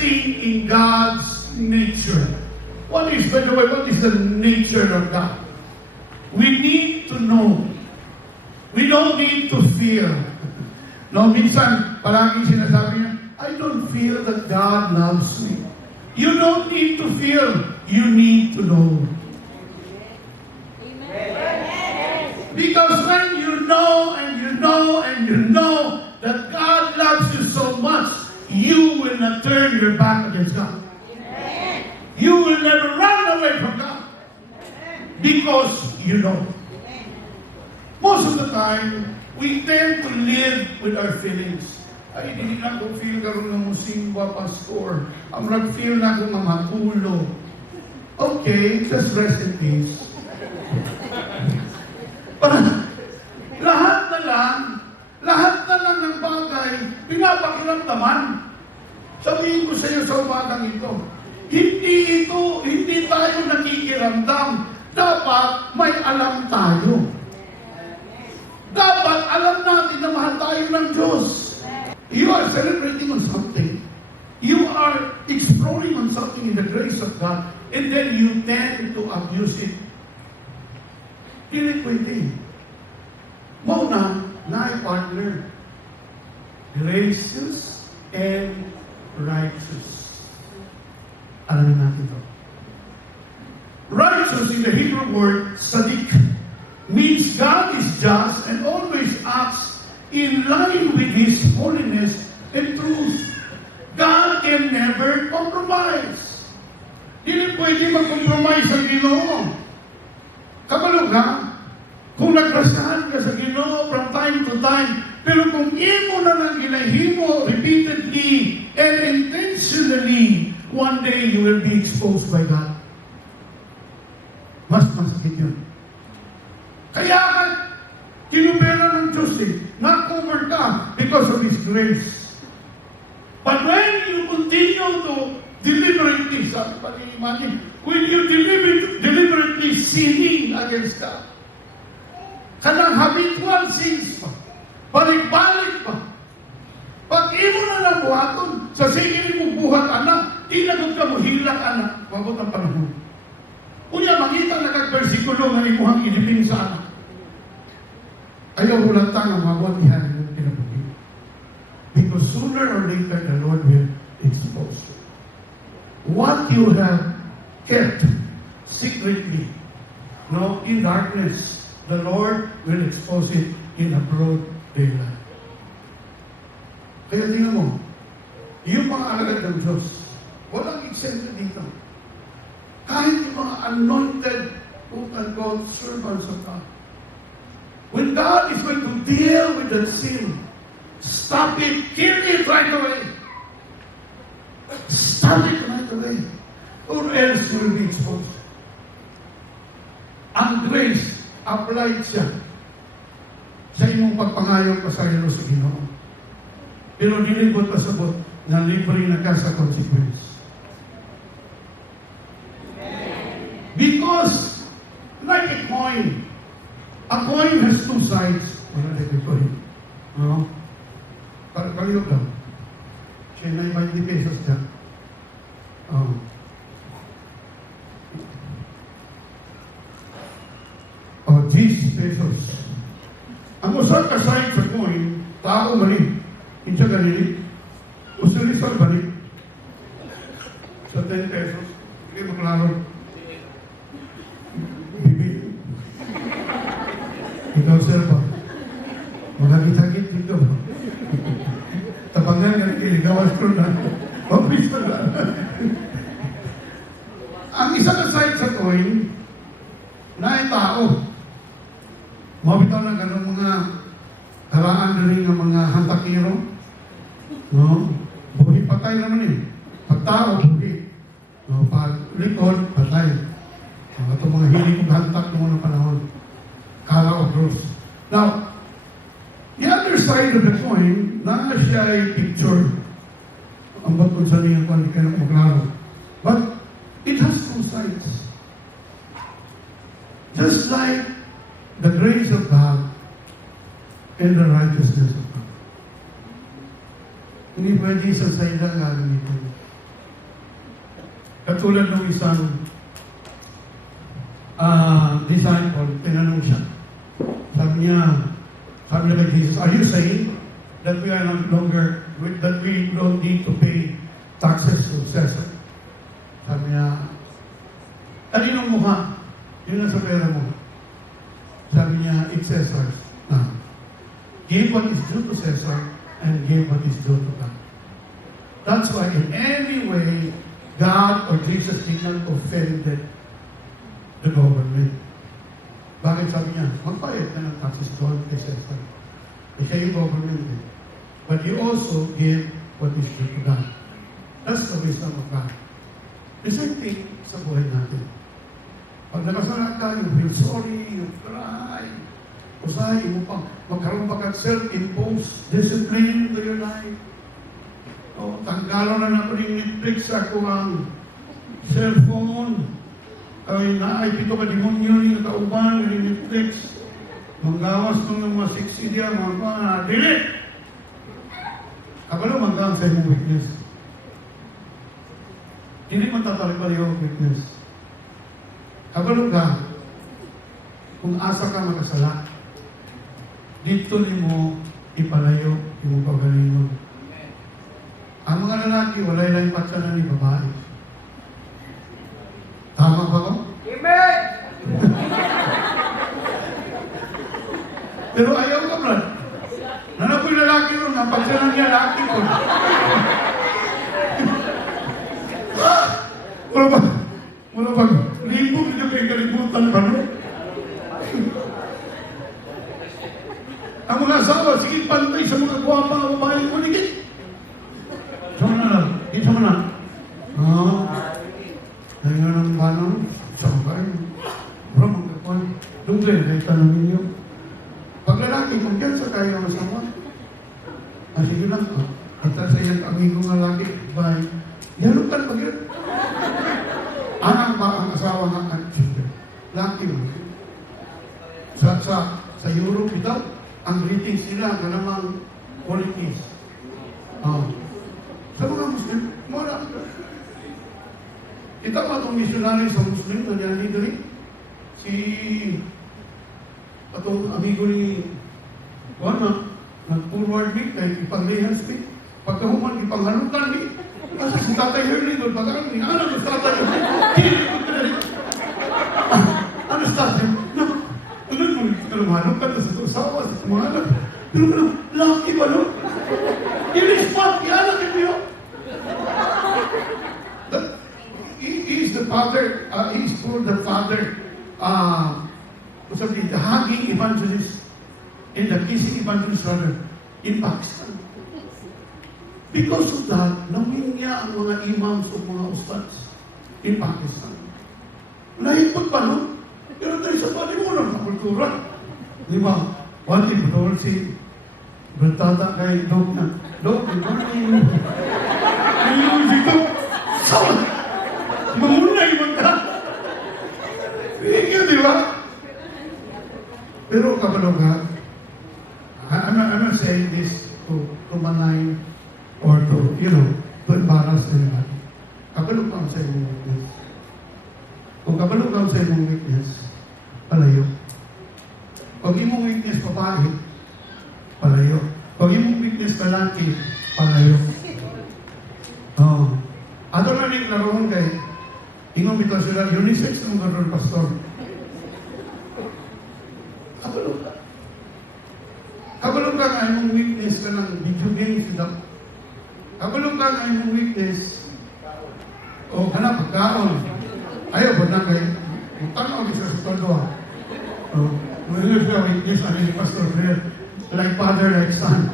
resting in God's nature. What is, by the way, what is the nature of God? We need to know. We don't need to feel. No, minsan, palaging sinasabi niya, I don't feel that God loves me. You don't need to feel. You need to know. Amen. Because when you know and you know and you know that God loves you so much, you will not turn your back against God. Amen. You will never run away from God. Because you know. Most of the time, we tend to live with our feelings. Ay, hindi na ko feel karoon ng musimba, pastor. Ang nag-feel na ako nga matulog. Okay, just rest in peace. Lahat na lang ng bagay, pinapakiramdaman. Sabihin ko sa iyo sa umagang ito, hindi tayo nakikiramdam. Dapat may alam tayo. Dapat alam natin na mahal tayo ng Diyos. You are celebrating on something. You are exploring on something in the grace of God, and then you tend to abuse it. Hindi pwede. Muna, partner, gracious and righteous. Alamin natin ito. Righteous in the Hebrew word, sadik, means God is just and always acts in line with His holiness and truth. God can never compromise. Hindi pwede mag-compromise sa Ginoo. Kabalo ka, kung nagprasahan ka sa Ginoo from time to time, pero kung imo na lang ginahimo repeatedly and intentionally, one day you will be exposed by God. Mas masakit yun. Kaya ka, kinupera ng Diyos na-cover ka because of His grace. But when you continue to deliberately, sabi pa ni Imani, when you deliberately sinning against God, kanang habitual sins pa, balik-balik pa, pag imo na lang buhaton, sa sige mo buhat anak, tinagod ka mo hilak anak, mabot ang panahon. Kunya, makita na kag-versikulo nga imuhang ilipin sa anak. Ayaw ulang tangang mawag niya yung pinabuti. Because sooner or later, the Lord will expose you. What you have kept secretly, in darkness, the Lord will expose it in a broad daylight. Kaya tingnan mo, yung mga alagad ng Diyos, walang exemption dito. Kahit yung mga anointed, quote-unquote, servants of God. When God is going to deal with the sin, stop it, kill it right away. Stop it right away. Or else you will be exposed. Ang grace, applied siya sa inyong pagpangayon pa sa iyo sa Ginoo. Pero nilibot pasabot na libre na ka sa consequence. Because, like a coin has two sides. Wala na ito coin. Kalilog lang. Siya na 20 pesos dyan. 10 pesos. Ang usap ka side sa coin, tao mali. Insa ganili. Usulisal balik. Sa 10 pesos. Hindi maklaro. Ikaw, sir, pa. Magkakit-sakit dito. Tapangan nga kiligawas ko na. Mapis na. Ang isa na side sa coin, na tao. Mabitaw na ganun mga haraan na rin ng mga hantakiro. Buhi patay naman Pag tao, buhi. Pag likod, patay. Ito mga hiling hantak ng mga panahon. Kala of Rose. Now, the other side of the coin, na siya ay picture. Ang ba't kung saan niya kung hindi ka na maglaro. But, it has two sides. Just like the grace of God and the righteousness of God. Hindi pwede sa side lang gagamitin. Katulad ng isang disciple, tinanong siya. Sabi niya kay Jesus, are you saying that we are no longer, that we don't need to pay taxes to Caesar? Sabi niya, kaninong mukha? Yun na sa pera mo. Sabi niya, it's Caesar's. Give what is due to Caesar and give what is due to God. That's why in any way, God or Jesus did not offend the government. Bakit sabi niya, magbayad ka ng taxes doon kay Caesar. Siya yung government eh. But you also give what is due to God. That's the wisdom of God. The same thing sa buhay natin. Pag nakasala ka, you feel sorry, you cry, usay mo pang magkaroon pa kang self-imposed discipline to your life. O, tanggalan na ako ng Netflix ako ang cellphone. Ay, pito ka demonyo yung kauban ng Netflix. Manggawas ng mga sexy diya, mga delete! Kabalo manggang sa imong witness. Hindi man tatalik yung witness. Kabalo ka, kung asa ka makasala, dito ni mo ipalayo yung pagalingon. Ang mga lalaki, wala lang patsana ni babae. Tama ba ko? Amen! Pero ayaw ka, Brad. Nanapoy lalaki ron, ang patsana niya lalaki ko. Wala ba? Libo niyo kayo kalibutan ba, no? Ang mga asawa, sige pantay sa mga guwapa na babae ko, ligit. Sama na lang. Dito mo na. Ngayon ang banang, sabay. Bro, magkakuan. Dugay, kahit tanongin niyo. Pag lalaki, kumpiyansa kayo ang asawa. Sige lang. At sa iyong amigo ng lalaki, bye. Yalutan pag yun. Anang ba ang asawa ng laki mo? Sa Europe ito, ang greetings nila na namang qualities. Sa mga Muslim, mura. Kita pa itong missionary sa Muslim na niyan dito si itong amigo ni Juana, nag-forward me, kay ipanglihans me. Pagkahuman, ipanghalutan me. Kasi si Tatay Hurley doon, pagkaan ni ano si Tatay Hurley? Hindi ko na rin. Ano si Tatay? No, tulad mo, halukan na sa tusawa, sa tumahanap. Pero ano, laki ba no? I-respond, i-alagin mo yun. He is the father, he is called the father, the hugging evangelist and the kissing evangelist rather, in Pakistan. Because of that, nawin niya ang mga imams o mga ustads in Pakistan. Nahipot pa, no? Pero tayo sa palimunan sa kultura. Di ba? One thing, but si Bertata kay Dog na, Dog, good morning. Ngayon dito, sawa! Mamunay magka! Hindi, di ba? Pero kabalo ka, I'm not saying this to malign or to embarrass anybody. Kabalo ka sa imong witness. Kung kabalo ka sa imong witness, palayo. Pag imong witness babae, palayo. Pag imong witness lalaki, palayo. Ato na rin naroon kay ingong ito sila, unisex ng gano'n pastor. Kabalo ka. Kabalo ka nga imong witness ka ng video game sila. Kabalo ka nga imong witness o hanap pagkaon. Ayaw ba na kayo? Tanaw ka sa todo. Malilis ka witness ano ni Pastor Fred. Like father, like son.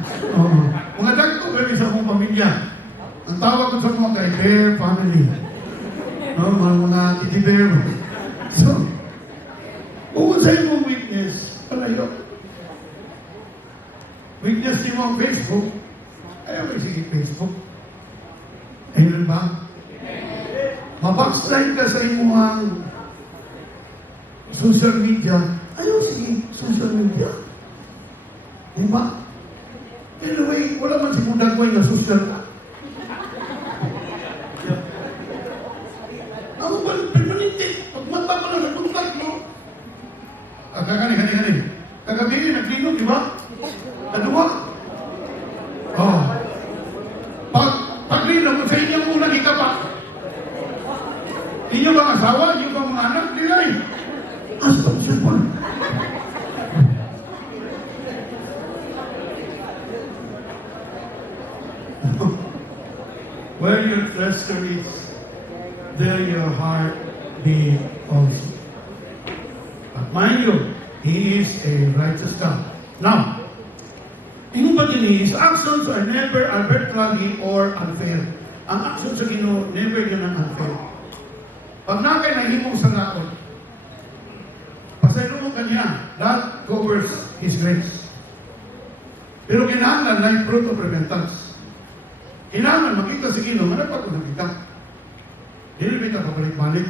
Mga dagto kayo sa akong pamilya. Ang tawag ko sa mga kay Bear Family. Mga titi bear. So, kung sa imong witness, palayo. Witness niyo ang Facebook, ayaw may sige Facebook. Ayun ba? Mabackslide ka sa imong social media, ayaw sige social media. Diba? Anyway, wala man si Budagway na social. Oh. Pag nila mo sa inyong unang ikapa, inyo bang asawa, inyo bang mga anak, nila eh. Asa ko siya po. Where your treasure is, there your heart be also. But mind you, He is a righteous God. Now, yung ba din His actions are never arbitrary or unfair. Ang actions sa Ginoo, never yun ang unfair. Pag nakay nahimong sa laot, pasaylo mo kanya, that covers His grace. Pero kinahanglan na yung fruit of repentance. Kinahanglan makita sa Ginoo, manapat ko nakita. Dili kita pabalik-balik.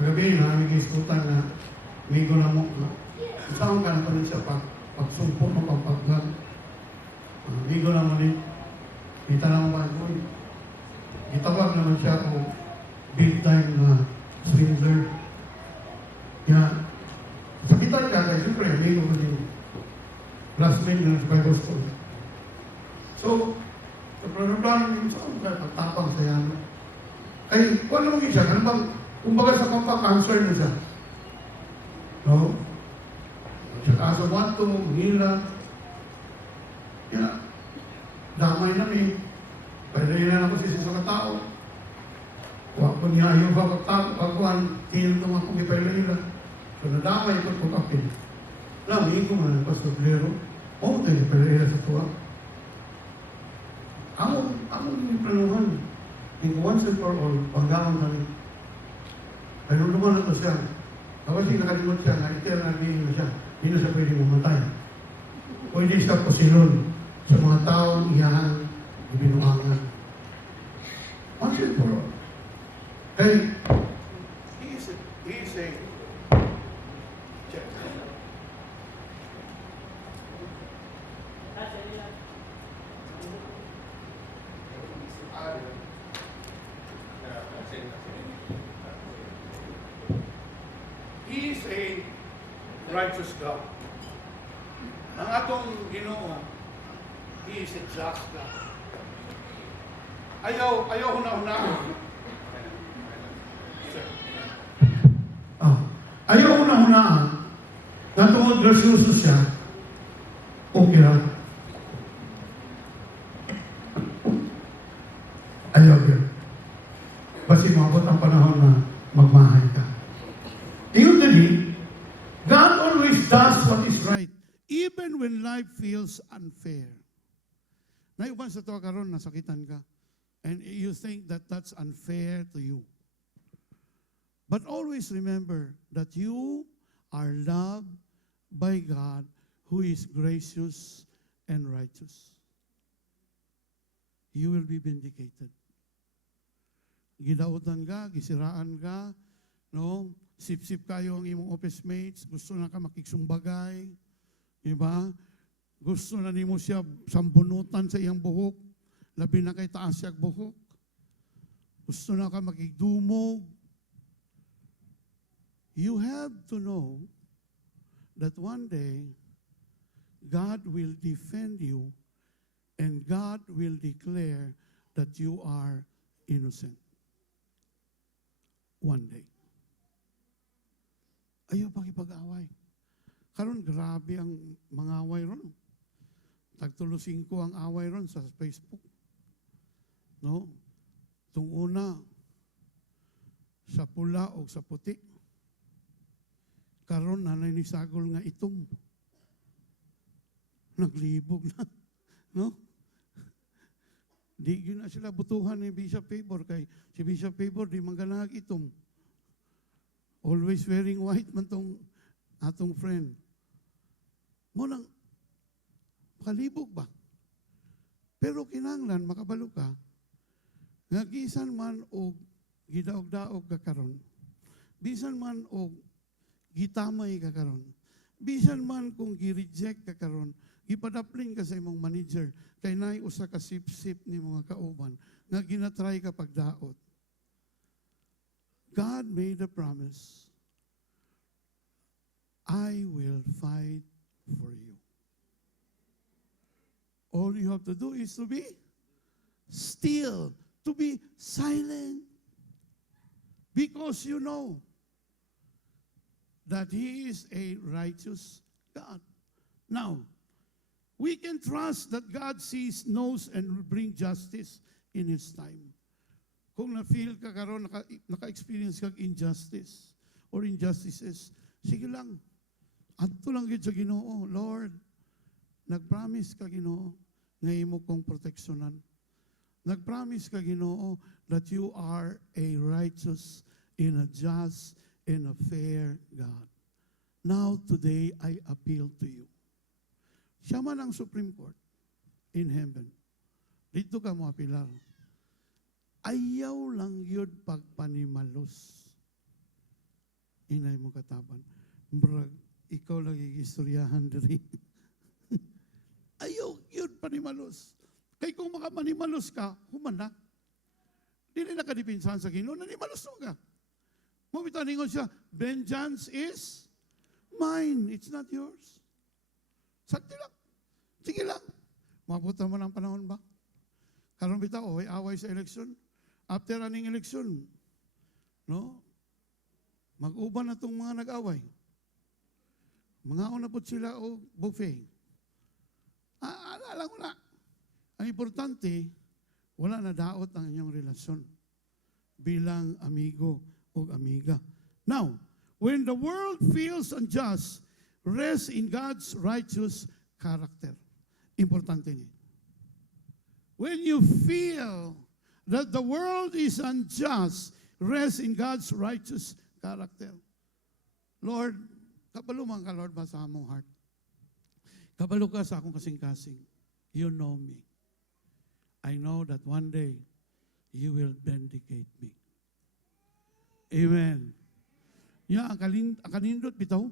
Kagabi na, may giskutan na may gunamok na. Saan ka na pa siya pagsumpo ng pagpaglag. Bigo naman eh. Kita naman ba ko eh. Itawag naman siya o big time na swindler. Kaya, sakitan ka tayo, siyempre, amigo ko din. Classmate na sa Bible School. So, sa problema, saan ka pagtapang sa yan? Ay, kung ano mong siya, ano bang, kumbaga sa compact answer na siya. No? Asa want to, hila. Kaya, damay namin. Pwede na ako sa isang tao. Huwag ko niya ayaw ba pagkuhan, tinil ko nga kung ipailanila. So, nadamay ko itong kapil. Lami ko nga ng Pastor Blero. Oo, tayo ipailanila sa tuwa. Ako yung planuhan. In once and for all, pagdaman kami. Ay, nung naman ito siya. Tapos yung nakalimot siya, na naging na siya. Hindi na siya pwede mamatay. Pwede siya posilon sa mga taong iyahan ibinuangan. Once and for all. Kaya, he is a check. He is a righteous God. Ang atong Ginoo, He is a just God. Ayaw huna-huna. Ayaw huna-hunaan na tungod grasyoso siya, okay lang. Ayaw yun. Basi mabot ang panahon na magmahay ka. Tingnan dali, God always does what is right, even when life feels unfair. Naiuban sa to karon nasakitan ka, and you think that that's unfair to you. But always remember that you are loved by God who is gracious and righteous. You will be vindicated. Gidautan ka, gisiraan ka, no? Sip-sip kayo ang imong office mates, gusto na ka makiksumbagay, diba? Gusto na nimo siya sambunutan sa iyang buhok, labi na kay taas siyang buhok. Gusto na ka makigdumog. You have to know that one day, God will defend you and God will declare that you are innocent. One day. Ayaw pakipag-away. Karon grabe ang mga away ron. Tagtulusin ko ang away ron sa Facebook. No? Tung una, sa pula o sa puti. Karon nanay ni sagol nga itom. Naglibog na. No? Di yun na sila butuhan ni Bishop Favor kay si Bishop Favor di mangganag itom. Always wearing white man tong atong friend. Mo nang makalibog ba? Pero kinanglan makabalo ka nga gisan man og gidaog-daog ka karon. Bisan man og gitamay ka karon. Bisan man kung gi-reject ka karon, gipadapling ka sa imong manager kay naay usa ka sip-sip ni mga kauban nga ginatry ka pagdaot. God made a promise. I will fight for you. All you have to do is to be still, to be silent. Because you know that He is a righteous God. Now, we can trust that God sees, knows, and will bring justice in His time. Kung na-feel ka karon, naka-experience kag injustice or injustices, sige lang, adto lang gid sa Ginoo, Lord, nag-promise ka Ginoo, nga imo kong proteksyonan. Nag-promise ka Ginoo that you are a righteous and a just and a fair God. Now, today, I appeal to you. Siya man ang Supreme Court in heaven. Dito ka mo apilar. Ayaw lang yun pagpanimalos. Inay mo kataban. Brag, ikaw lagi istoryahan diri. Ayaw yun panimalos. Kay kung makamanimalos ka, humana. Dili na kadipinsahan sa Ginoo, nanimalos mo ka. Mumitaningon siya, vengeance is mine. It's not yours. Sakti lang. Sige lang. Mabuta mo ng panahon ba? Karon bitaw, away sa eleksyon. After running election, no? Mag-uban na itong mga nag-away. Mga una po sila o buffet. Alam ko na. Ang importante, wala na daot ang inyong relasyon bilang amigo o amiga. Now, when the world feels unjust, rest in God's righteous character. Importante niya. When you feel that the world is unjust, rest in God's righteous character. Lord, kabalo man ka, Lord, ba sa among heart? Kabalo ka sa akong kasing-kasing. You know me. I know that one day, you will vindicate me. Amen. Ya, ang kanindot bitaw,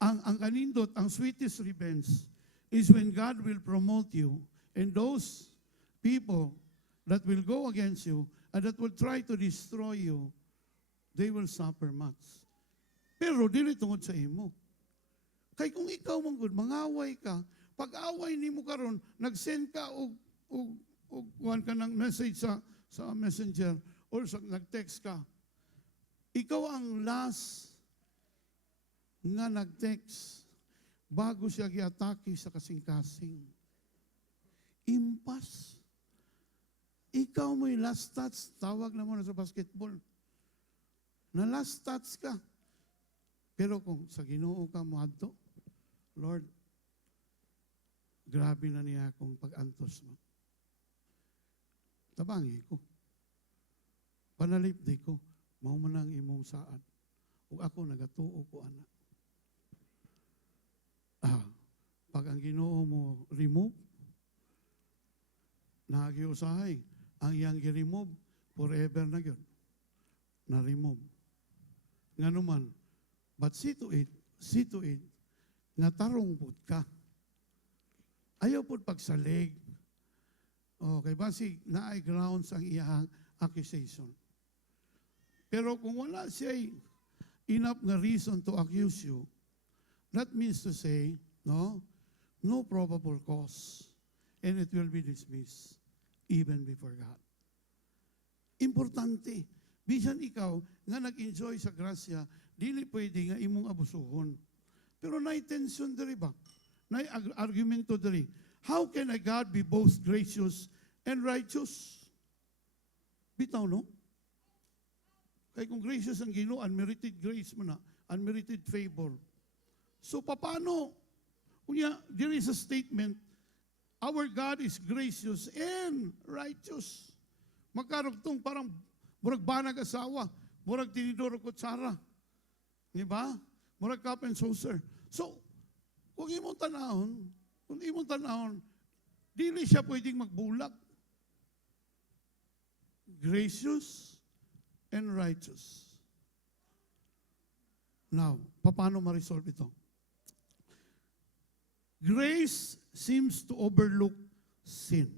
ang kanindot, ang sweetest revenge is when God will promote you and those people that will go against you and that will try to destroy you, they will suffer much. Pero dili tungod sa imo. Kay kung ikaw manggod, mangaway ka, pag-away nimo karon, nag-send ka og kuhan ka ng message sa messenger or nag-text ka, ikaw ang last nga nag-text bago siya giatake sa kasing-kasing. Impas. Ikaw mo'y last touch, tawag na mo na sa basketball. Na last touch ka. Pero kung sa Ginoo ka mo adto, Lord, grabe na niya akong pag-antos mo. Tabangi ko. Panalipdi ko, mao man ang imong saad. Ug ako nagatuo ko ana. Pag ang Ginoo mo remove, nagiusahay, ang iyang gi-remove, forever na yun. Na-remove. Nga naman, but see to it, nga tarong pud ka. Ayaw pud pagsalig. Okay, basig naay grounds ang iyang accusation. Pero kung wala siya enough na reason to accuse you, that means to say, no probable cause, and it will be dismissed even before God. Importante, bisan ikaw nga nag-enjoy sa grasya, dili pwede nga imong abusuhon. Pero na-tension diri ba? Na-argumento diri. How can a God be both gracious and righteous? Bitaw, no? Kaya kung gracious ang Ginoo, unmerited grace mo na, unmerited favor. So, paano? Kunya, there is a statement, our God is gracious and righteous. Magkarugtong parang murag banag asawa, murag tinidor ko tsara. Di ba? Murag cup and saucer. So, kung imong tanahon, dili siya pwedeng magbulak. Gracious and righteous. Now, paano ma-resolve ito? Grace seems to overlook sin.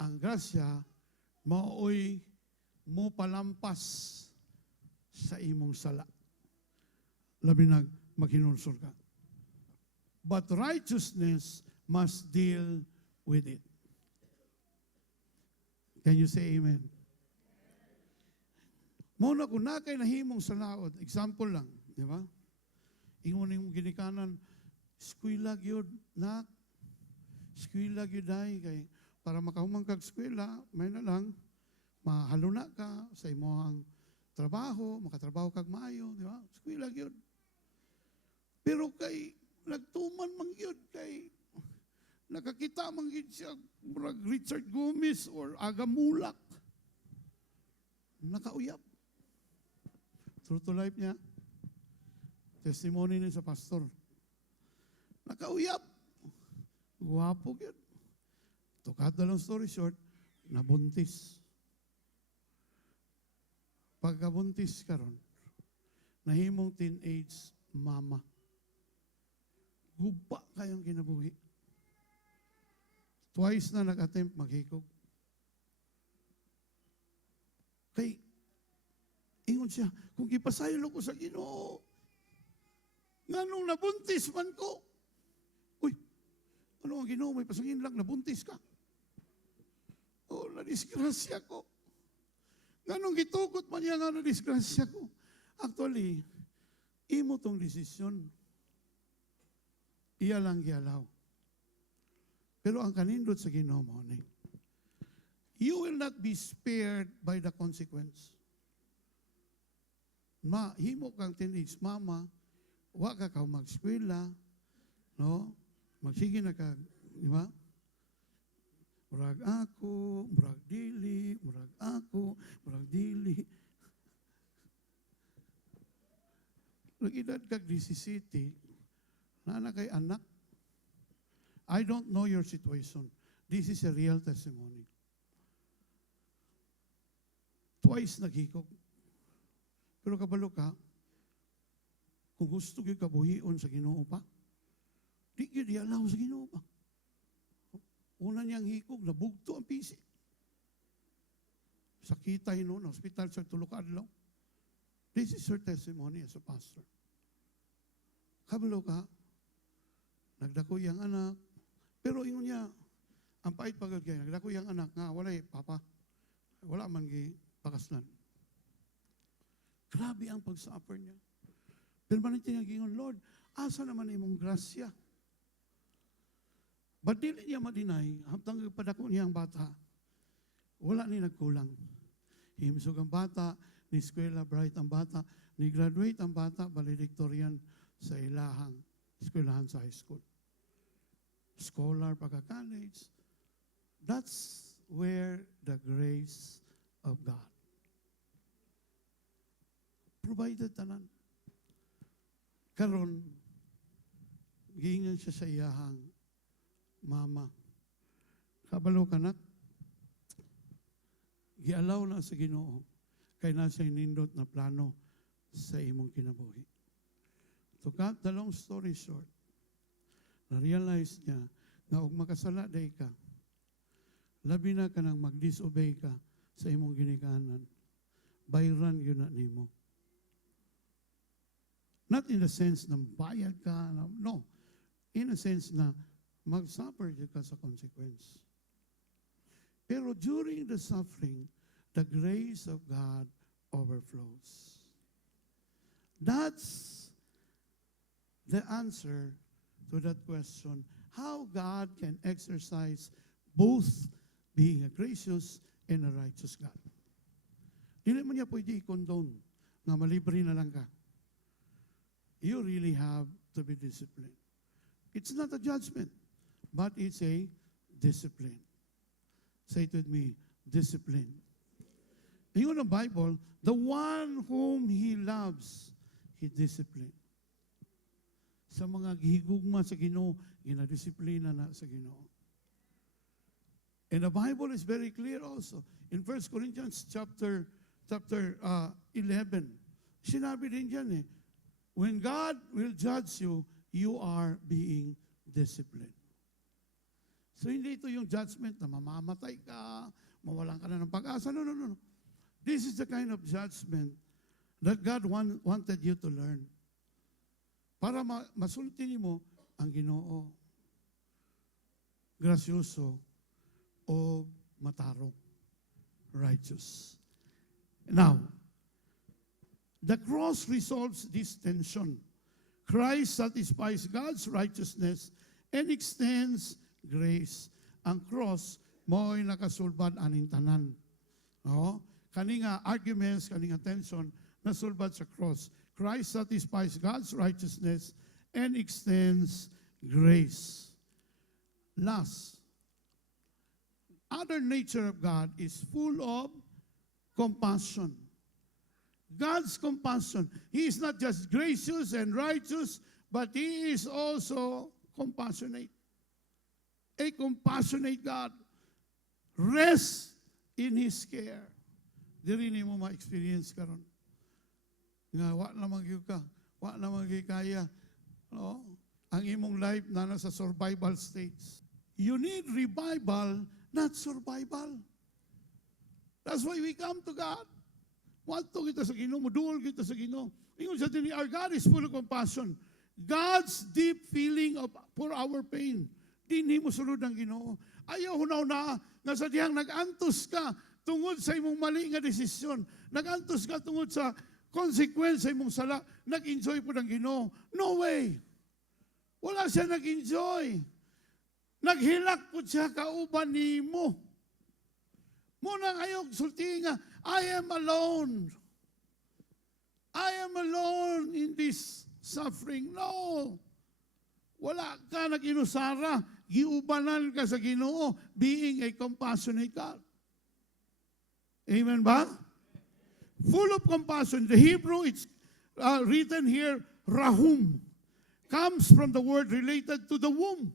Ang grasya, maoy mo palampas sa imong sala. Labi na maghinunsol ka. but righteousness must deal with it. Can you say amen? Muna kung na kay nahimong sa laod, example lang, di ba? Ingon yung ginikanan, eskwela gyud nak, eskwela gyud ay kay para makahumang kag eskwela, may na lang mahaluna ka sa imong trabaho, makatrabaho kag maayo, di ba? Eskwela gyud. Pero kay nagtuman man gyud kay nakakita man gyud siya murag Richard Gomez or Aga Mulak. Nakauyab. True to life niya. Testimony niya sa pastor. Nakauyab. Guwapo yun. To cut the long story short, nabuntis. Pagkabuntis ka ron, nahimong teenage mama. Guba kayong kinabuhi. Twice na nag-attempt maghikog. Kay, ingon siya, kung ipasaylo ko sa Ginoo, nga nung nabuntis man ko, uy, ano ang Ginoo, may pasangin lang, nabuntis ka. Oh, nadisgrasya ko. Nga nung gitukot man niya nga nadisgrasya ko. Actually, imo tong desisyon. Iya lang gialaw. Pero ang kanindot sa Ginoo mo, you will not be spared by the consequence. Himo kang teenage mama, wa ka mag-eskwela, no? Magsige na ka, di ba? Murag ako, murag dili, murag ako, murag dili. Nag-edad kag 17, na kay anak. I don't know your situation. This is a real testimony. Twice naghikog. Pero kabalo ka, kung gusto kayo kabuhion sa Ginoo pa, di kayo dialaw sa Ginoo pa. Una niyang hikog, nabugto ang pisi. Sakitay no, na hospital sa Tulukadlaw. This is her testimony as a pastor. Kabalo ka, nagdako yang anak, pero ingon niya, ang pait pagod kayo, nagdako yang anak nga, walay papa, wala man gi pakaslan. Grabe ang pag-suffer niya. Pero manit niya gingon, Lord, asa naman imong grasya? But dili niya madinay, haptang padako niya ang bata, wala ni nagkulang. Himsog ang bata, ni eskwela bright ang bata, ni graduate ang bata, valedictorian sa ilahang eskwelahan sa high school. Scholar pagka-college. That's where the grace of God provided tanan. Karon, giingan siya sa iyahang mama. Kabalo kanak, gialaw na sa Ginoo, kay nasa inindot na plano sa imong kinabuhi. To cut the long story short, na-realize niya na kung makasala day ka, labi na ka nang mag-disobey ka sa imong ginikanan, bayran yun na nimo. Not in the sense na bayad ka, no. In a sense na mag-suffer ka sa consequence. Pero during the suffering, the grace of God overflows. That's the answer to that question, how God can exercise both being a gracious and a righteous God. Dili mo niya pwede i-condone na malibre na lang ka. You really have to be disciplined. It's not a judgment, but it's a discipline. Say it with me, discipline. In the Bible, the one whom He loves, He disciplined. Sa mga gihigugma sa Ginoo, ginadisiplina na sa Ginoo. And the Bible is very clear also. In 1 Corinthians chapter 11, sinabi din dyan when God will judge you, you are being disciplined. So hindi ito yung judgment na mamamatay ka, mawalan ka na ng pag-asa. No. This is the kind of judgment that God wanted you to learn. Para masulti mo ang Ginoo grasyoso o matarong, righteous. Now, the cross resolves this tension. Christ satisfies God's righteousness and extends grace. Ang cross mo'y nakasulbad aning tanan. No? Kaninga arguments, kaninga tension, nasulbad sa cross. Christ satisfies God's righteousness and extends grace. Last, other nature of God is full of compassion. God's compassion. He is not just gracious and righteous, but He is also compassionate. A compassionate God. Rest in His care. Diri mo ma-experience karon. Nga, wa lamang gyud ka. Wa lamang gyud kaya. No? Ang imong life na nasa survival states. You need revival, not survival. That's why we come to God. Wanto kita sa Ginoo, muduol kita sa Ginoo. Ingon sa dili, our God is full of compassion. God's deep feeling for our pain. Dinhi mo sulod ang Ginoo. Ayaw hunaw na nga sa dihang nag-antos ka tungod sa imong mali nga desisyon. Nag-antos ka tungod sa consequence sa imong sala. Nag-enjoy po ng Ginoo. No way. Wala siya nag-enjoy. Naghilak po siya kauban nimo. Muna ayog sulti nga, I am alone. I am alone in this suffering. No. Wala ka nag-inusara. Giubanan ka sa Ginoo, being a compassionate God. Amen ba? Full of compassion. The Hebrew, it's written here, rahum. Comes from the word related to the womb.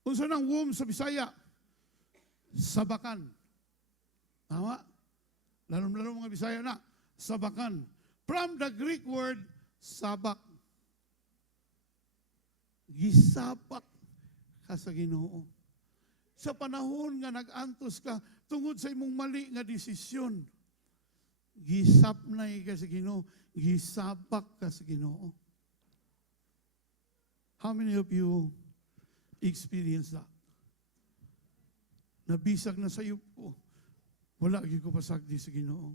Kung saan ang womb sa Bisaya? Sabakan. Tama? Lalong-lalong mga Bisaya na. Sabakan. From the Greek word, sabak. Gisapak ka sa Ginoo. Sa panahon nga nag-antos ka, tungod sa imong mali nga desisyon, gisapnay ka sa Ginoo, gisapak ka sa Ginoo. How many of you experience that? Nabisag na sa iyo po. Wala gyud ko pasagdi sa Ginoo.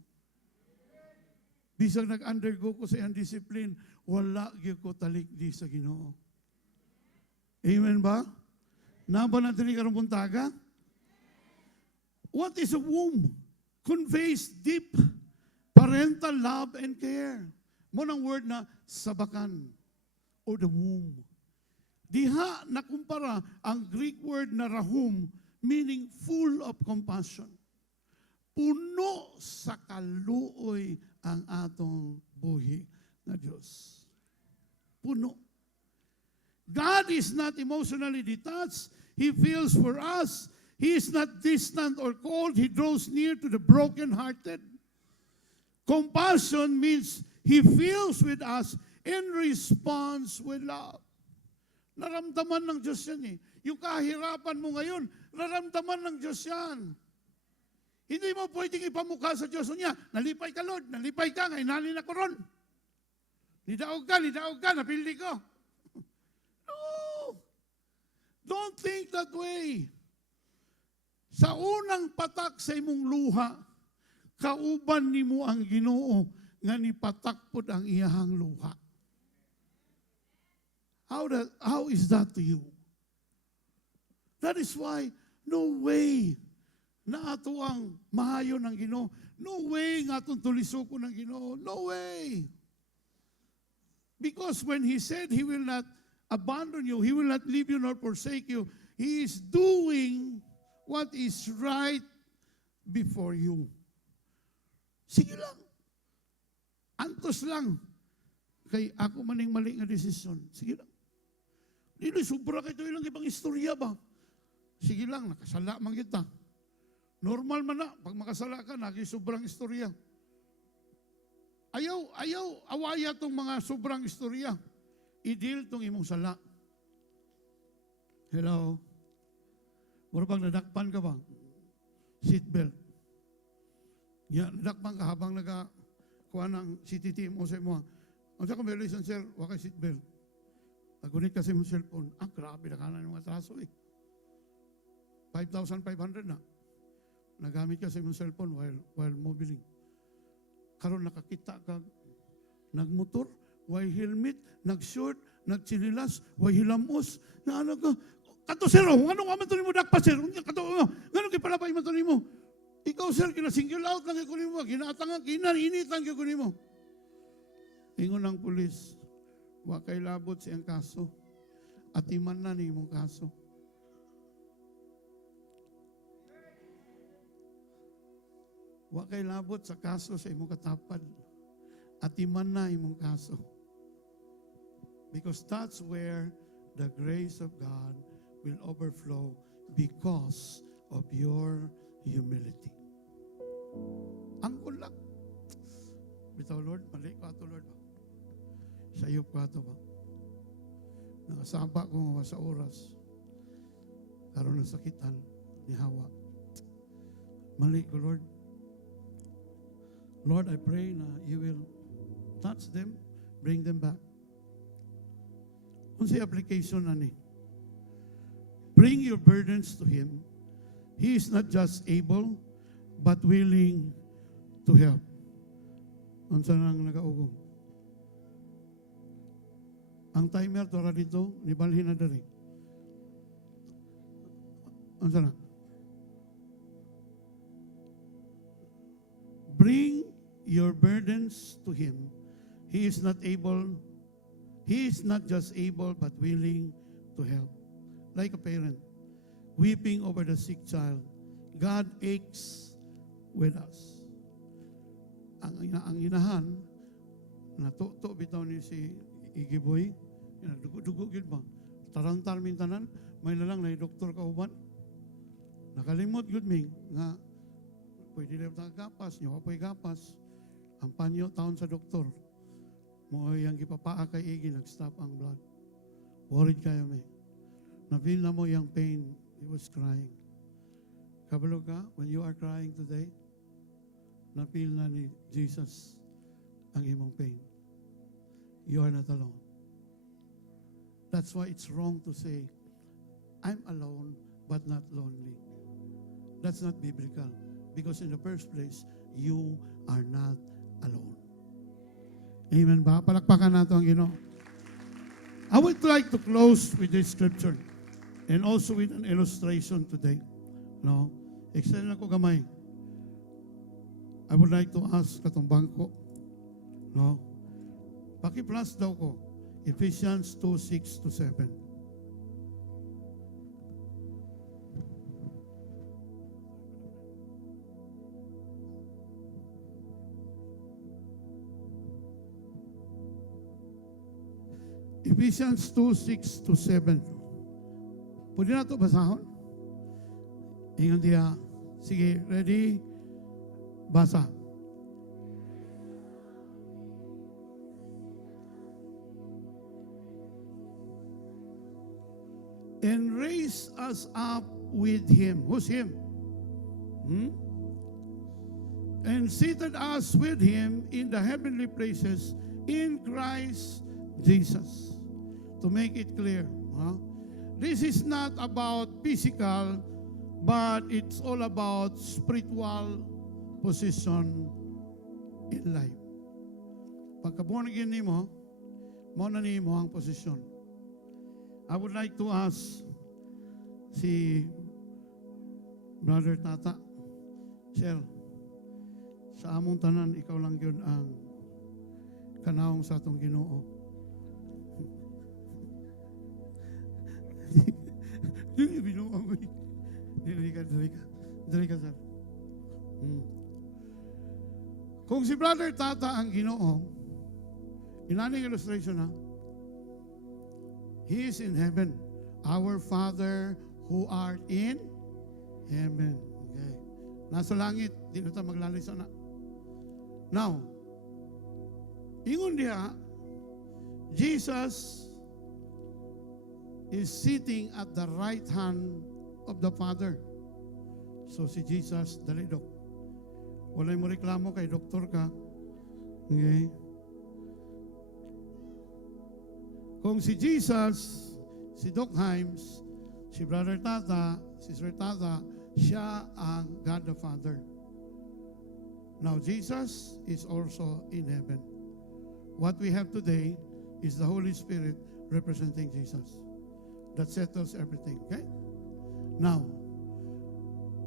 Bisag nag-undergo ko sa iyang discipline, wala gyud ko talikdi sa Ginoo. Amen ba? Naba na diri karong buntaga? What is a womb? Conveys deep parental love and care. Mo nang word na sabakan or the womb. Diha nakumpara ang Greek word na rahum, meaning full of compassion. Puno sa kaluoy ang atong buhi na Diyos. Puno. God is not emotionally detached. He feels for us. He is not distant or cold. He draws near to the brokenhearted. Compassion means He feels with us in response with love. Naramdaman ng Diyos yan eh. Yung kahirapan mo ngayon, naramdaman ng Diyos yan. Hindi mo pwedeng ipamukha sa Diyos niya, nalipay ka Lord, nalipay ka, ngayon nalin ako ron. Nidaog ka, napili ko. No! Don't think that way. Sa unang patak sa imong luha, kauban nimo ang Ginoo nga nipatakpod ang iyahang luha. How is that to you? That is why no way na ato ang mahayo ng Ginoo. No way nga atong tulisoko ng Ginoo. No way. Because when He said He will not abandon you, He will not leave you nor forsake you, He is doing what is right before you. Sige lang. Antos lang. Kay ako maning mali nga desisyon. Sige lang. Dili, sobra kayo ilang ibang istorya ba? Sige lang, nakasala man kita. Normal man na, pag makasala ka, naging sobrang istorya. Ayaw, awaya tong mga sobrang istorya. I-deal tong imong sala. Hello? Mura bang nadakpan ka ba? Seatbelt. Yeah, nadakpan ka habang kuha ng CTT mo sa imo. Ang sa kong violation, sir, wakay seatbelt. Nagunit kasi mong cellphone. Grabe na kanan yung atraso eh. 5,500 na. Nagamit kasi mong cellphone while mobiling. Karon nakakita ka, nagmotor, while helmet, nag-short, nagchinilas, while hilamos, na ano ka, kato sir, ano nga man mo dakpa sir, gano'n kipalapay man mo. Ikaw sir, kina-single out lang ikunin mo, kinatangan, kinarinitan ikunin mo. Ingon ng pulis, wa kay labot siyang kaso, at iman na ni mong kaso. Wa kay labot sa kaso sa imong katapad, at iman na imong kaso. Because that's where the grace of God will overflow because of your humility. Ang kulak. Bitaw Lord, mali ko ato Lord. Sayop ko ato ba? Nakasaba ko nga sa oras. Karon ng sakitan ni Hawa. Mali ko Lord. Lord, I pray na you will touch them, bring them back. Kung sa application na ni, bring your burdens to Him. He is not just able, but willing to help. Ang sanang nagaugong. Ang timer tora dito, nibalhin na dari. Ang sana. Bring your burdens to Him. He is not able, He is not just able, but willing to help. Like a parent, weeping over the sick child. God aches with us. Ang inahan, natuto bitaw ni si Igiboy, dugo gid ba? Tarantar mintanan, may nalang na doktor kauban. Nakalimot gud ming nga pwede lang gapas, nyo apoy gapas. Ang panyo taon sa doktor. Mo yang gipapaa kay Igi, nag-stop ang blood. Worried kayo may. Na-feel na mo yung pain. He was crying. Kabalo ka, when you are crying today, na-feel na ni Jesus ang imong pain. You are not alone. That's why it's wrong to say, I'm alone but not lonely. That's not biblical. Because in the first place, you are not alone. Amen ba? Palakpakan nato ang Ginoo. I would like to close with this scripture and also with an illustration today. No? Extend lang ko gamay. I would like to ask katong bangko. No? Paki-plus daw ko. Ephesians 2:6-7. Ephesians 2:6-7. Pwede na ito basahon? Ingon diya. Sige, ready? Basa. And raise us up with Him. Who's Him? And seated us with Him in the heavenly places in Christ Jesus. To make it clear, this is not about physical, but it's all about spiritual position in life. Pagka born again nimo, mo na nimo ang posisyon. I would like to ask si Brother Tata, Sir, sa among tanan, ikaw lang yun ang kanawang sa atong Ginoo. Hindi binuha mo eh. Dali ka, sir. Kung si Brother Tata ang Ginoo, inaning illustration ha, He is in heaven. Our Father who art in heaven. Okay. Nasa langit, di na tayo maglalis na. Now, ingon diha, Jesus is sitting at the right hand of the Father. So si Jesus, dalidok. Walay mo reklamo kay doktor ka. Okay? Kung si Jesus, si Doc Himes, si Brother Tata, si Sir Tata, siya ang God the Father. Now, Jesus is also in heaven. What we have today is the Holy Spirit representing Jesus. That settles everything, okay? Now,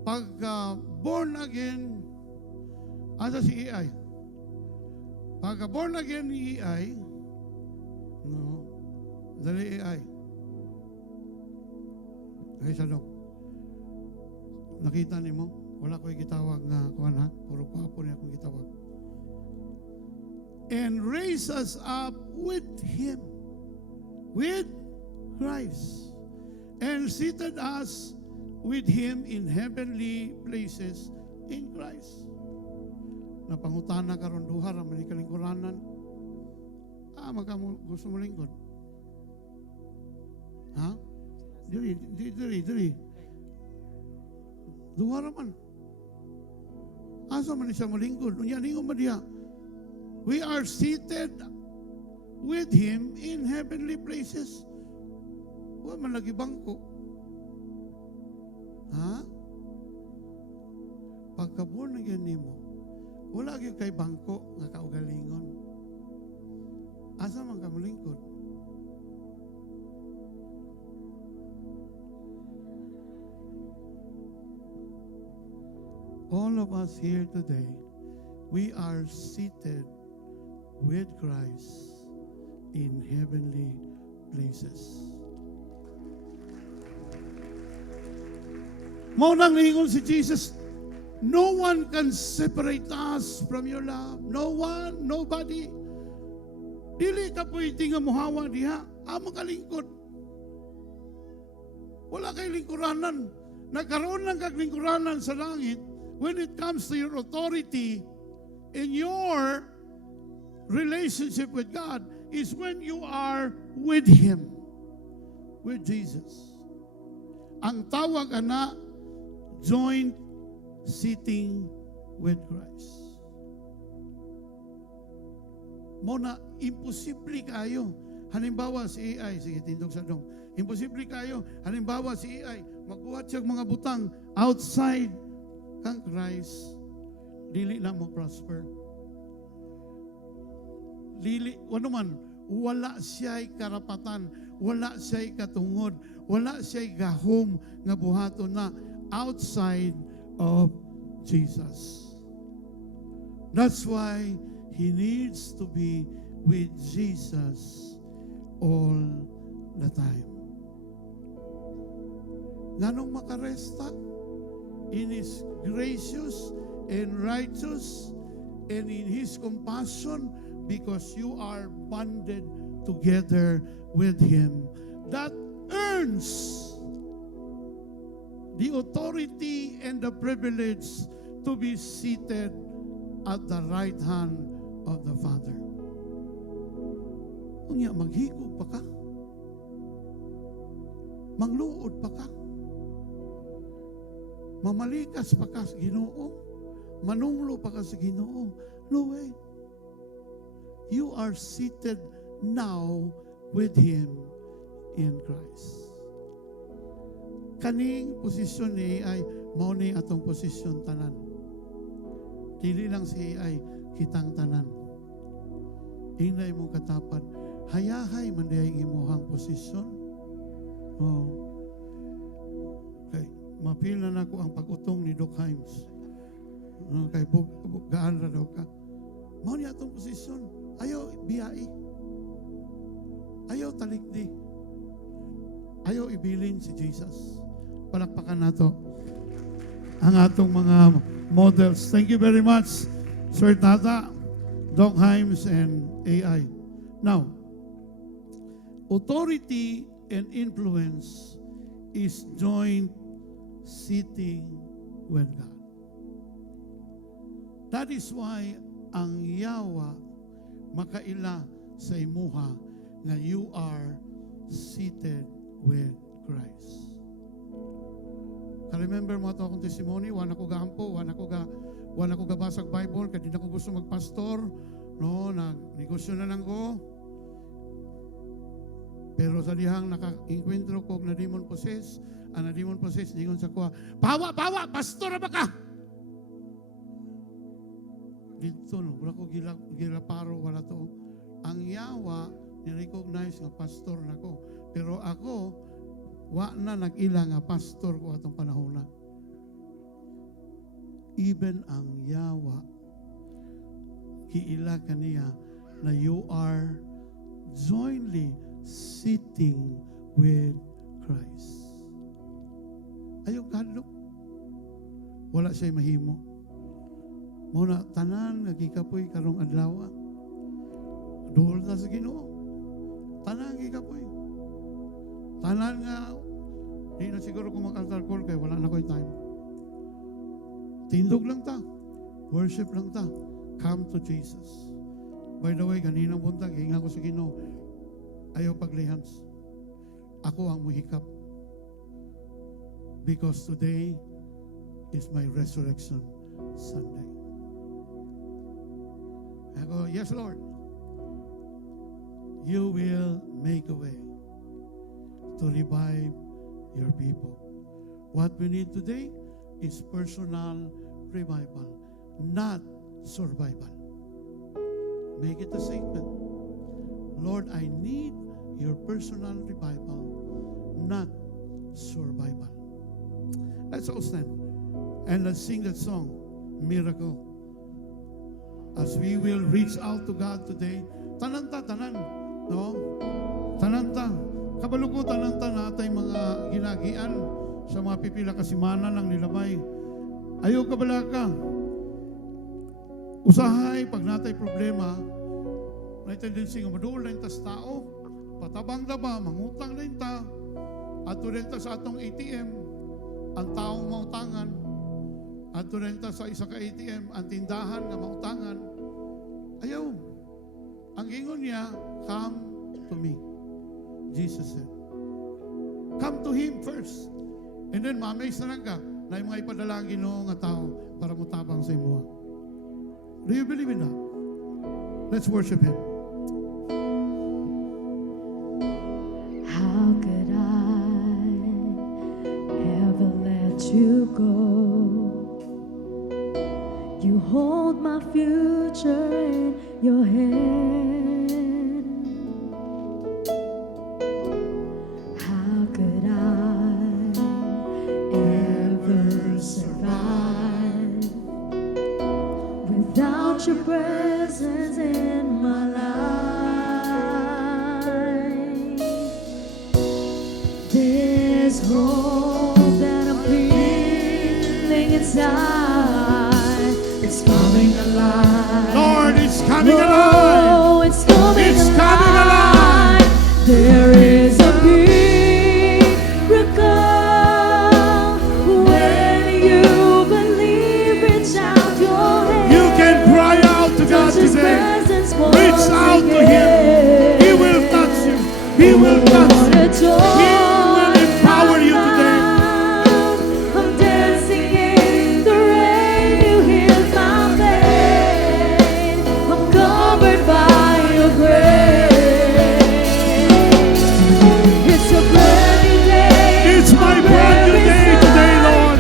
pag born again, asa si EI? Pag born again ni EI, no, dali EI. Okay, salong. Nakita ni mo? Wala ko'y gitawag nga, kuhan ha? Puro papo niya akong gitawag. And raise us up with Him, with Christ, and seated us with Him in heavenly places in Christ. Napangutana karon duha ra man kalingkuranan. Gusto mo lingkod? Ha? Dili. Duha ra man. Asa man siya malingkod? Unya ningon ba diha? We are seated with Him in heavenly places. Wa man lagi bangko. Ha? Pagka-born again nimo, wala gyud kay bangko nga kaugalingon. Asa man ka malingkod? All of us here today, we are seated with Christ in heavenly places. Mao nang ningon si Jesus, no one can separate us from your love. No one, nobody. Dili ka pwede nga muhawa diha. Amo ka lingkod. Wala kay lingkuranan. Nagkaroon lang kag lingkuranan sa langit when it comes to your authority in your relationship with God is when you are with Him, with Jesus. Ang tawag ana, joint sitting with Christ. Muna, imposible kayo. Halimbawa si AI, sige tindog sa dong. Imposible kayo. Halimbawa si AI, magbuhat siya mga butang outside kang Christ, dili na mo prosper. Dili, ano man, wala siya'y karapatan, wala siya'y katungod, wala siya'y gahom nga buhaton na outside of Jesus. That's why he needs to be with Jesus all the time. Nganong makaresta? In His gracious and righteous and in His compassion, because you are bonded together with Him. That earns the authority and the privilege to be seated at the right hand of the Father. Unya, maghigog pa ka? Mangluod pa ka? Mamalikas pa ka sa Ginoo? Manunglo pa ka sa Ginoo? No way. You are seated now with Him in Christ. Kaning posisyon ni AI, mao ni atong posisyon tanan. Dili lang si AI, kitang tanan. Hinay mo katapat, hayahay man diay imuhang posisyon. Oh. Okay, mapil na nako ang pag-utong ni Doc Himes. Kay gaan ra daw ka. Mao ni atong posisyon. Ayaw biyai. Ayaw talikdi. Ayaw ibilin si Jesus. Palakpakan nato ang atong mga models. Thank you very much, Sir Tata, Doc Himes, and AI. Now, authority and influence is joint sitting with God. That is why ang yawa makaila sa imuha nga you are seated with Christ. Ka-remember mo ito akong testimony, wala ko gahampo, wala ko gabasag Bible, kaya di na ko gusto magpastor, no, nagnegosyo na lang ko. Pero sa dihang naka-enkwentro ko na demon possess, na demon possess, ningon sa kuha, pawa, pastor ba ka? Dito no, wala ko gilaparo, wala to. Ang yawa, ni-recognize nga pastor na ko. Pero ako, wa na nag-ila nga pastor ko atong panahon na. Even ang yawa, kiila kaniya na you are jointly sitting with Christ. Ayaw kadlok. Wala siya'y mahimo. Muna tanan nga gikapoy karong adlaw. Duol ta sa Ginoo. Tanan gikapoy. Tanan nga di na siguro ko mag-altar call kay wala na ko'y time. Tindog lang ta. Worship lang ta. Come to Jesus. By the way, kaninang buntag, hinga ko sa Ginoo, ayaw paglihans. Ako ang muhikap. Because today is my resurrection Sunday. Ako, yes Lord, you will make a way to revive your people. What we need today is personal revival, not survival. Make it a statement. Lord, I need your personal revival, not survival. Let's all stand and let's sing that song, Miracle. As we will reach out to God today, tanan, no? Tananta. Kabalo ko tananta natay mga ginagian sa mga pipila kasimana ng nilabay. Ayaw kabala ka. Usahay, pag natay problema, may tendency nga maduol na tas tao, patabang na ba, mangutang na ta, at turenta sa atong ATM, ang taong mautangan, at turenta sa isa ka ATM, ang tindahan nga mautangan. Ayaw. Ang ingon niya, come to me. Jesus said. Come to Him first. And then, ma-amaze na lang ka na yung mga ipadala ang Ginoo nga tao para mutabang sa imuha. Do you believe in that? Let's worship Him. How could I ever let you go? You hold my future in your hand. How could I ever survive without your presence in my life? This hope that I'm feeling inside, it's coming alive. Lord, it's coming alive. Oh, it's coming It's alive. coming alive. There is a miracle when you believe. Reach out your hand. You can cry out to God Touch His today. presence Reach once out to Him. again. He will touch you. He will touch you. He will empower you today. I'm dancing in the rain. You healed my pain. I'm covered by your grace. It's a brand new day. It's my brand new day today, Lord.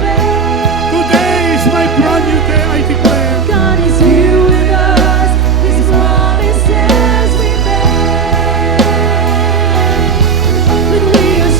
Today is my brand new day, I declare. God is here with us. His promises remain. But we are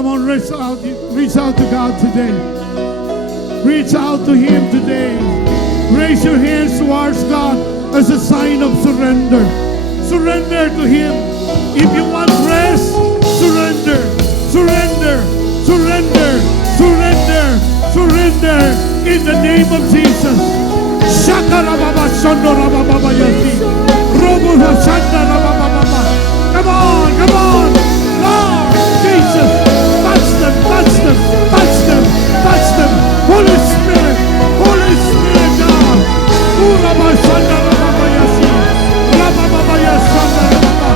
Come on, reach out to God today. Reach out to Him today. Raise your hands towards God as a sign of surrender. Surrender to Him. If you want rest, surrender. Surrender. Surrender. Surrender. Surrender in the name of Jesus. Shakarababa Shandorababa Yasi. Robo Shanda Rababa. Come on, come on. Lord Jesus. Touch them, touch them, touch them, touch them. Holy Spirit, Holy Spirit God. Uraba Shanda Rababa Yasi. Rababa Yasanda Rababa.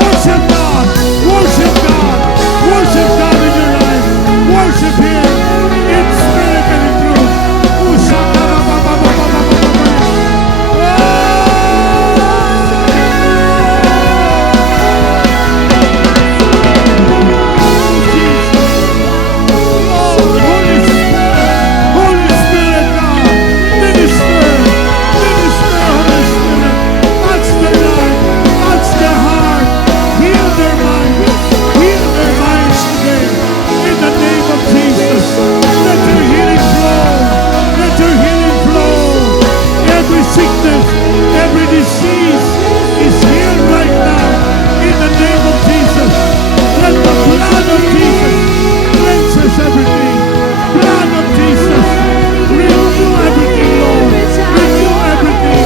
Worship God. Worship God. Worship God in your life. Worship Him in spirit and in truth. Sickness, every disease is healed right now in the name of Jesus. Let the blood of Jesus cleanses everything. Blood of Jesus, renew everything, Lord. Renew everything.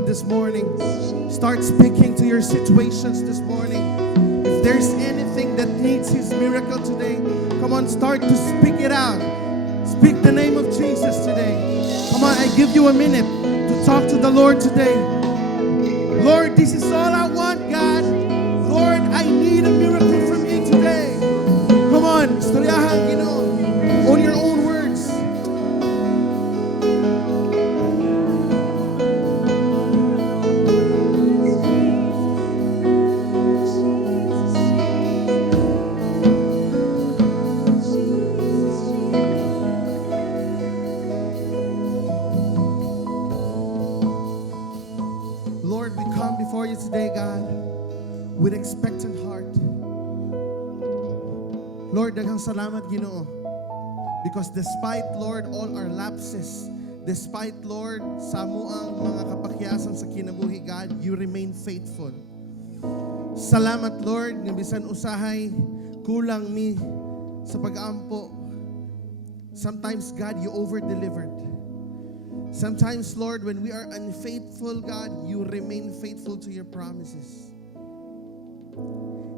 This morning, start speaking to your situations this morning. If there's anything that needs His miracle today, come on, start to speak it out. Speak the name of Jesus today. Come on, I give you a minute to talk to the Lord today. Lord, this is all I want, God. Lord, I need a miracle from you today. Come on, istoryahan, on your own words. Lord, we come before you today, God, with expectant heart. Lord, daghang salamat, Ginoo. Because despite, Lord, all our lapses, despite, Lord, sa amuang mga kapakyasan sa kinabuhi, God, you remain faithful. Salamat, Lord, nga bisan usahay kulang mi sa pag-ampo. Sometimes, God, you over-delivered. Sometimes, Lord, when we are unfaithful, God, you remain faithful to your promises.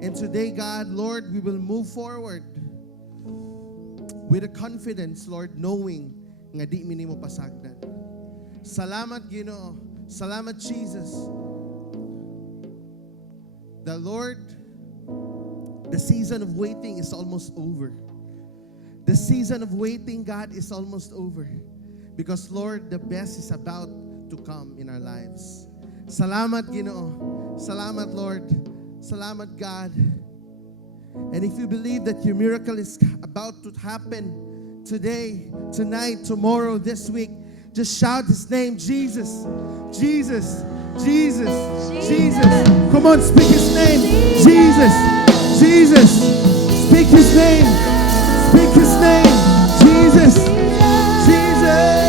And today, God, Lord, we will move forward with a confidence, Lord, knowing nga di minimo pasagdan. Salamat, Ginoo. Salamat, Jesus. The Lord, the season of waiting is almost over. The season of waiting, God, is almost over. Because, Lord, the best is about to come in our lives. Salamat, Ginoo. Salamat, Lord. Salamat, God. And if you believe that your miracle is about to happen today, tonight, tomorrow, this week, just shout His name, Jesus, Jesus, Jesus, Jesus. Come on, speak His name, Jesus, Jesus. Speak His name, speak His name, Jesus, Jesus.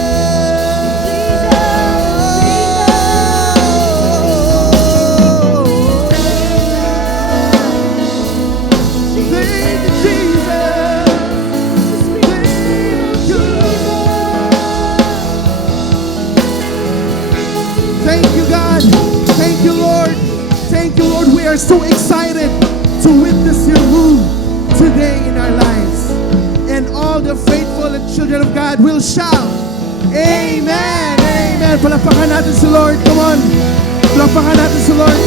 Thank you, God. Thank you, Lord. Thank you, Lord. We are so excited to witness your move today in our lives. And all the faithful and children of God will shout, Amen. Amen. Palapakan natin si Lord. Come on. Palapakan natin si Lord.